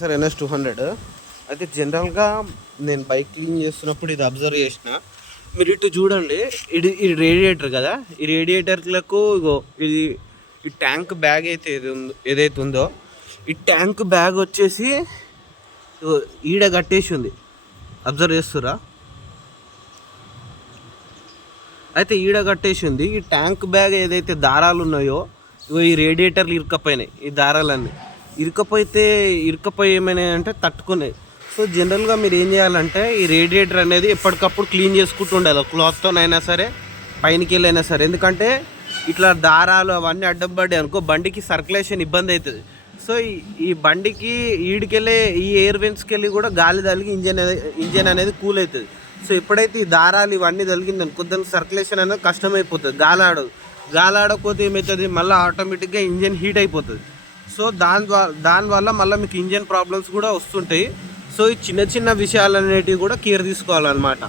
Sir NS 200 అయితే జనరల్గా నేను బైక్ క్లీన్ చేస్తున్నప్పుడు ఇది అబ్జర్వ్ చేసిన. మీరు ఇటు చూడండి, ఇది రేడియేటర్ కదా, ఈ రేడియేటర్లకు ఇగో ఇది ఈ ట్యాంక్ బ్యాగ్ అయితే ఏదైతే ఉందో ఈ ట్యాంక్ బ్యాగ్ వచ్చేసి ఈడ కట్టేసి ఉంది. అబ్జర్వ్ చేస్తురా? అయితే ఈడ కట్టేసి ఉంది. ఈ ట్యాంక్ బ్యాగ్ ఏదైతే దారాలు ఉన్నాయో ఈ రేడియేటర్లు ఇరుక్కపోయినాయి. ఈ దారాలన్నీ ఇరుక్కపోయి ఏమైనా అంటే తట్టుకున్నాయి. సో జనరల్గా మీరు ఏం చేయాలంటే ఈ రేడియేటర్ అనేది ఎప్పటికప్పుడు క్లీన్ చేసుకుంటూ ఉండాలి, క్లాత్తోనైనా సరే పైనకి వెళ్ళైనా సరే. ఎందుకంటే ఇట్లా దారాలు అవన్నీ అడ్డం పడ్డాయి అనుకో బండికి సర్క్యులేషన్ ఇబ్బంది అవుతుంది. సో ఈ బండికి ఈడికెళ్ళే ఈ ఎయిర్ వెంట్స్కి వెళ్ళి కూడా గాలి తగిలి ఇంజన్ అనేది కూల్ అవుతుంది. సో ఎప్పుడైతే ఈ దారాలు ఇవన్నీ తగిలిందని కొద్దిగా సర్క్యులేషన్ అనేది కష్టమైపోతుంది. గాలి ఆడకపోతే ఏమవుతుంది, మళ్ళీ ఆటోమేటిక్గా ఇంజన్ హీట్ అయిపోతుంది. సో దానివల్ల మళ్ళీ మీకు ఇంజన్ ప్రాబ్లమ్స్ కూడా వస్తుంటాయి. సో ఈ చిన్న చిన్న విషయాలు అనేటివి కూడా కేర్ తీసుకోవాలన్నమాట.